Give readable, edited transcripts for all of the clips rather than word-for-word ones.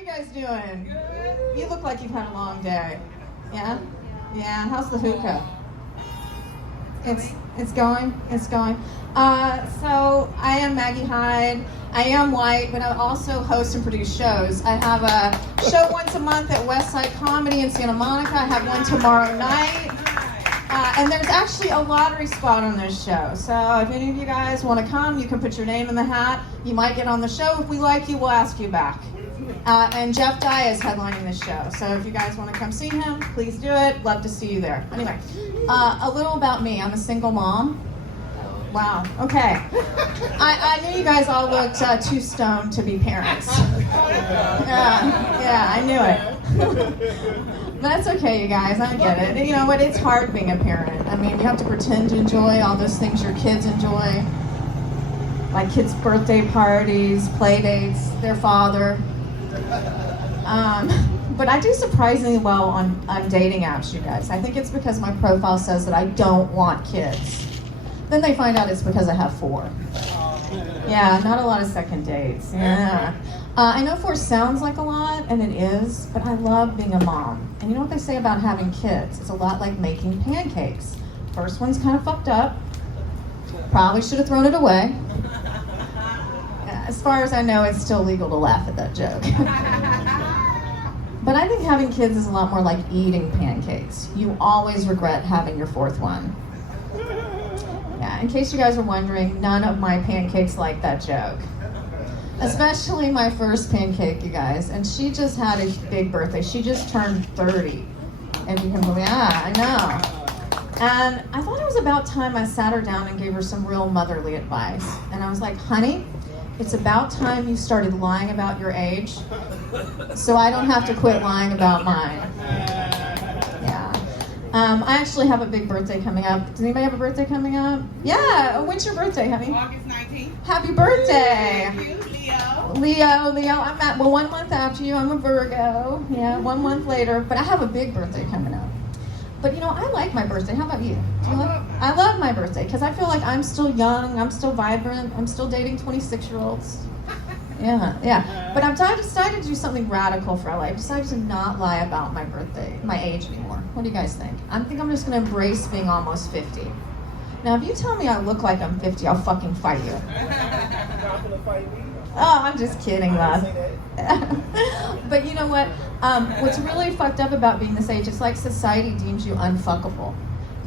you guys doing? Good. You look like you've had a long day. Yeah? Yeah. How's the hookah? It's going. So I am Magie Hyde. I am white, but I also host and produce shows. I have a show once a month at Westside Comedy in Santa Monica. I have one tomorrow night. And there's actually a lottery spot on this show. So if any of you guys want to come, you can put your name in the hat. You might get on the show. If we like you, we'll ask you back. And Jeff Dye is headlining this show. So if you guys want to come see him, please do it. Love to see you there. Anyway, a little about me. I'm a single mom. Wow. Okay. I knew you guys all looked too stoned to be parents. Yeah, I knew it. That's okay, you guys. I get it. And you know what? It's hard being a parent. I mean, you have to pretend to enjoy all those things your kids enjoy, like kids' birthday parties, play dates, their father. But I do surprisingly well on dating apps, you guys. I think it's because my profile says that I don't want kids. Then they find out it's because I have 4. Yeah, not a lot of second dates. Yeah. I know 4 sounds like a lot, and it is, but I love being a mom. And you know what they say about having kids? It's a lot like making pancakes. First one's kind of fucked up. Probably should have thrown it away. As far as I know, it's still legal to laugh at that joke. But I think having kids is a lot more like eating pancakes. You always regret having your 4th one. Yeah, in case you guys were wondering, none of my pancakes like that joke. Especially my first pancake, you guys. And she just had a big birthday. She just turned 30. And you can believe, yeah, I know. And I thought it was about time I sat her down and gave her some real motherly advice. And I was like, honey, it's about time you started lying about your age so I don't have to quit lying about mine. I actually have a big birthday coming up. Does anybody have a birthday coming up? Yeah. Oh, when's your birthday, honey? August 19th. Happy birthday. Thank you, Leo. Leo. I'm at 1 month after you. I'm a Virgo. Yeah, 1 month later. But I have a big birthday coming up. But you know, I like my birthday. How about you? Do you like? I love my birthday because I feel like I'm still young. I'm still vibrant. I'm still dating 26-year-olds. Yeah. But I've decided to do something radical for LA. I've decided to not lie about my birthday, my age anymore. What do you guys think? I think I'm just going to embrace being almost 50. Now, if you tell me I look like I'm 50, I'll fucking fight you. Oh, I'm just kidding, love. But you know what? What's really fucked up about being this age, it's like society deems you unfuckable.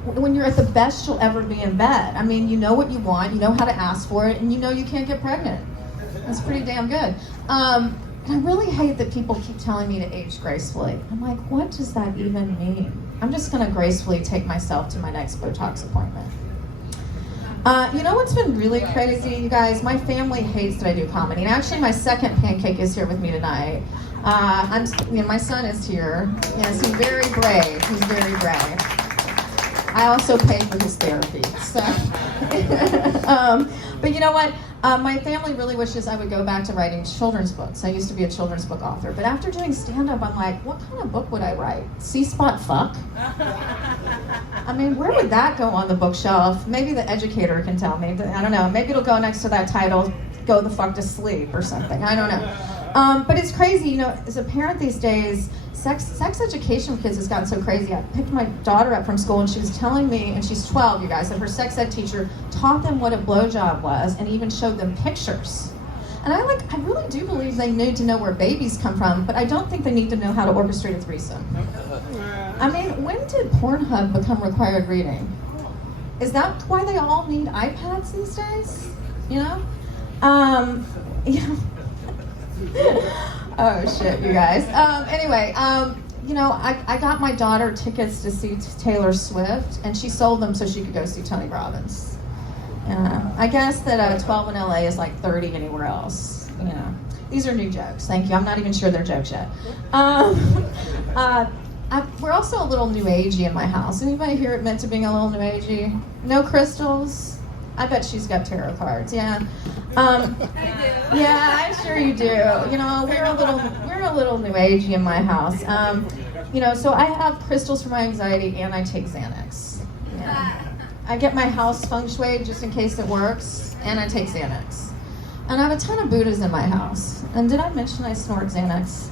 When you're at the best you'll ever be in bed. I mean, you know what you want, you know how to ask for it, and you know you can't get pregnant. That's pretty damn good. And I really hate that people keep telling me to age gracefully. I'm like, what does that even mean? I'm just going to gracefully take myself to my next Botox appointment. You know what's been really crazy, you guys? My family hates that I do comedy. And actually, my second pancake is here with me tonight. My son is here. Yes, he's very brave. He's very brave. I also pay for his therapy. So. But you know what? My family really wishes I would go back to writing children's books. I used to be a children's book author. But after doing stand-up, I'm like, what kind of book would I write? C-spot fuck? I mean, where would that go on the bookshelf? Maybe the educator can tell me. I don't know. Maybe it'll go next to that title, Go the Fuck to Sleep or something. I don't know. But it's crazy, you know, as a parent these days, sex education for kids has gotten so crazy. I picked my daughter up from school and she was telling me, and she's 12, you guys, that her sex ed teacher taught them what a blowjob was and even showed them pictures. And I really do believe they need to know where babies come from, but I don't think they need to know how to orchestrate a threesome. I mean, when did Pornhub become required reading? Is that why they all need iPads these days? You know? Oh shit, you guys. Anyway, you know, I got my daughter tickets to see Taylor Swift, and she sold them so she could go see Tony Robbins. I guess that 12 in LA is like 30 anywhere else. You know, these are new jokes. Thank you. I'm not even sure they're jokes yet. We're also a little new agey in my house. Anybody here admit to being a little new agey? No crystals? I bet she's got tarot cards. Yeah. I do. Yeah, I'm sure you do. You know, we're a little new agey in my house. You know, so I have crystals for my anxiety and I take Xanax. Yeah. I get my house feng shui just in case it works, and I take Xanax. And I have a ton of Buddhas in my house. And did I mention I snort Xanax?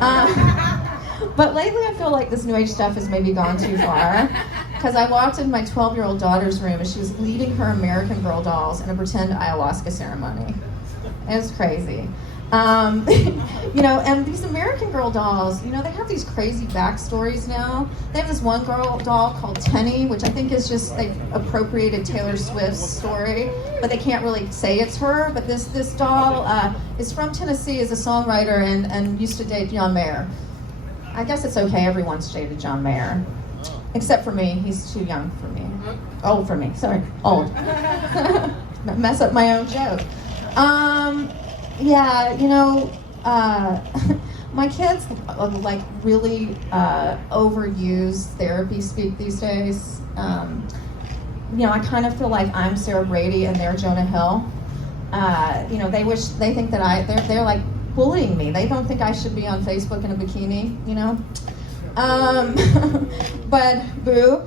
But lately I feel like this new age stuff has maybe gone too far. Because I walked in my 12-year-old daughter's room and she was leading her American Girl dolls in a pretend ayahuasca ceremony. It was crazy. And these American Girl dolls, they have these crazy backstories now. They have this one girl doll called Tenny, which I think is just, they appropriated Taylor Swift's story, but they can't really say it's her. But this doll is from Tennessee, is a songwriter, and used to date John Mayer. I guess it's okay, everyone's dated John Mayer. Except for me, he's too young for me. Old for me, sorry, old. Mess up my own joke. My kids really overuse therapy speak these days. I kind of feel like I'm Sarah Brady and they're Jonah Hill. They think that they're like bullying me. They don't think I should be on Facebook in a bikini, But boo.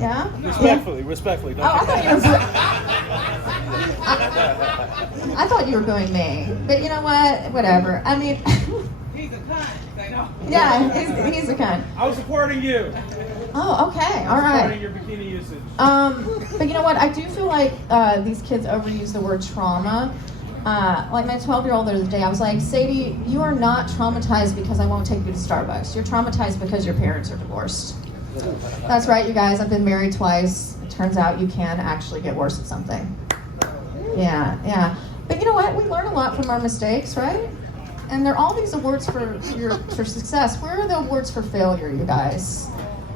Yeah? Respectfully. Don't I thought you were booing me. But you know what? Whatever. I mean... He's a cunt. They know. Yeah, he's a cunt. I was supporting you. Oh, okay. All right. Supporting your bikini usage. But you know what? I do feel like these kids overuse the word trauma. Like my 12-year-old the other day, I was like, Sadie, you are not traumatized because I won't take you to Starbucks. You're traumatized because your parents are divorced. That's right, you guys. I've been married twice. It turns out you can actually get worse at something. Yeah. But you know what? We learn a lot from our mistakes, right? And there are all these awards for success. Where are the awards for failure, you guys?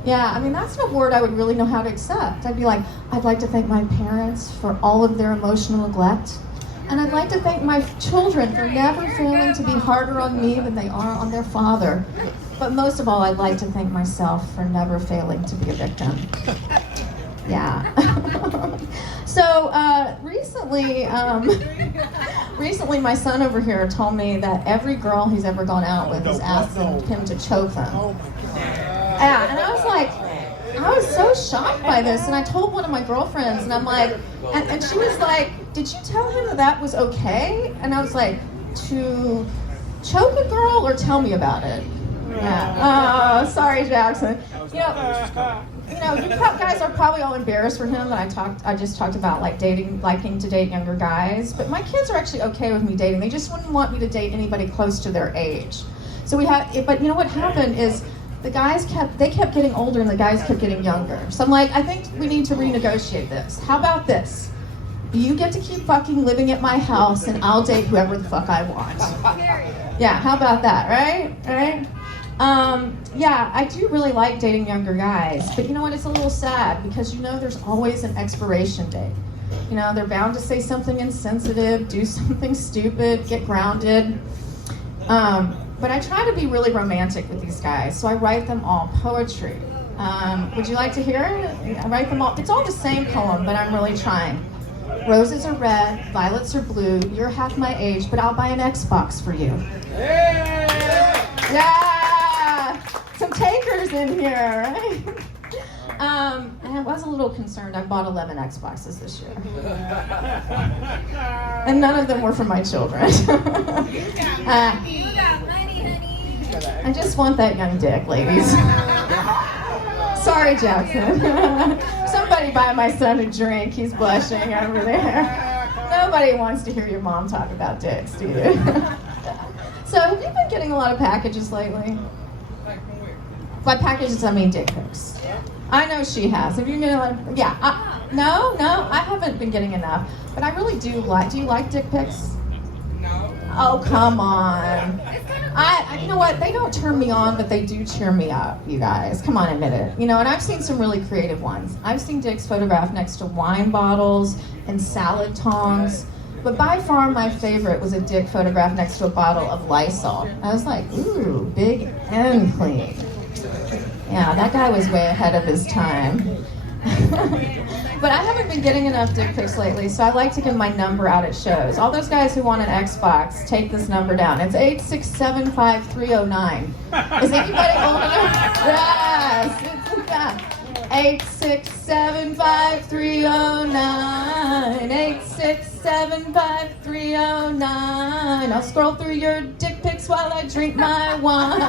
Yeah, I mean, that's an award I would really know how to accept. I'd be like, I'd like to thank my parents for all of their emotional neglect. And I'd like to thank my children for never failing to be harder on me than they are on their father. But most of all, I'd like to thank myself for never failing to be a victim. Yeah. So recently my son over here told me that every girl he's ever gone out with has asked him to choke them. Yeah, and I was so shocked by this, and I told one of my girlfriends, and I'm like, and she was like, did you tell him that was okay? And I was like, to choke a girl or tell me about it? Yeah. Oh, sorry, Jackson. You guys are probably all embarrassed for him that I just talked about liking to date younger guys. But my kids are actually okay with me dating. They just wouldn't want me to date anybody close to their age. So but you know what happened is the guys kept getting older and the guys kept getting younger. So I'm like, I think we need to renegotiate this. How about this? You get to keep fucking living at my house and I'll date whoever the fuck I want. Yeah, how about that, right? Yeah, I do really like dating younger guys, but you know what, it's a little sad because there's always an expiration date. They're bound to say something insensitive, do something stupid, get grounded. But I try to be really romantic with these guys, so I write them all poetry. Would you like to hear it? I write them all. It's all the same poem, but I'm really trying. Roses are red, violets are blue, you're half my age, but I'll buy an Xbox for you. Yeah! Some takers in here, right? And I was a little concerned. I bought 11 Xboxes this year. And none of them were for my children. You got money, honey. I just want that young dick, ladies. Sorry, Jackson. Somebody buy my son a drink. He's blushing over there. Nobody wants to hear your mom talk about dicks, do you? So, have you been getting a lot of packages lately? By packages, I mean dick pics. I know she has. Have you been getting a lot of... Yeah. No, I haven't been getting enough. But I really do like... Do you like dick pics? No. Oh, come on. You know what? They don't turn me on, but they do cheer me up, you guys. Come on, admit it. And I've seen some really creative ones. I've seen dicks photographed next to wine bottles and salad tongs. But by far my favorite was a dick photographed next to a bottle of Lysol. I was like, ooh, big and clean. Yeah, that guy was way ahead of his time. But I haven't been getting enough dick pics lately, so I like to give my number out at shows. All those guys who want an Xbox, take this number down. It's 8675309. Is anybody old enough? Yes, it's that. 8675309. 8675309. line. I'll scroll through your dick pics while I drink my wine.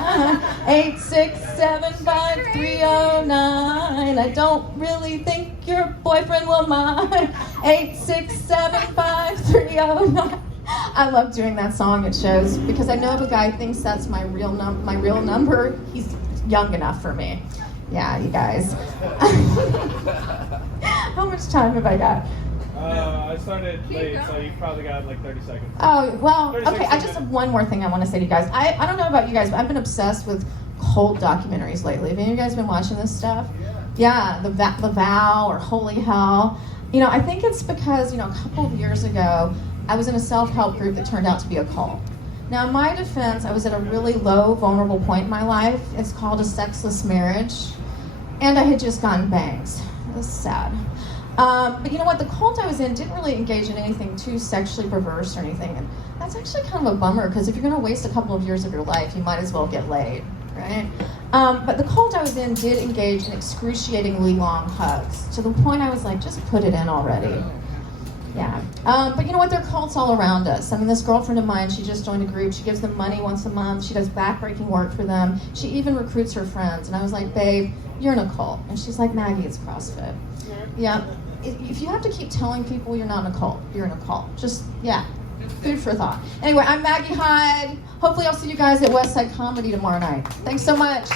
8675309. I don't really think your boyfriend will mind. 8675309. I love doing that song at shows because I know if a guy thinks that's my real number, he's young enough for me. Yeah, you guys. How much time have I got? I started late, so you probably got like 30 seconds. Oh, well, 30 okay, seconds I just have one more thing I want to say to you guys. I don't know about you guys, but I've been obsessed with cult documentaries lately. Have any of you guys been watching this stuff? Yeah, the Vow or Holy Hell. You know, I think it's because, a couple of years ago, I was in a self-help group that turned out to be a cult. Now, in my defense, I was at a really low, vulnerable point in my life. It's called a sexless marriage. And I had just gotten bangs. It was sad. But you know what? The cult I was in didn't really engage in anything too sexually perverse or anything. And that's actually kind of a bummer, because if you're going to waste a couple of years of your life, you might as well get laid, right? But the cult I was in did engage in excruciatingly long hugs, to the point I was like, just put it in already. Yeah. But you know what? There are cults all around us. I mean, this girlfriend of mine, she just joined a group. She gives them money once a month. She does backbreaking work for them. She even recruits her friends. And I was like, babe, you're in a cult. And she's like, Maggie, it's CrossFit. Yeah. If you have to keep telling people you're not in a cult, you're in a cult. Just, yeah. Food for thought. Anyway, I'm Magie Hyde. Hopefully I'll see you guys at West Side Comedy tomorrow night. Thanks so much.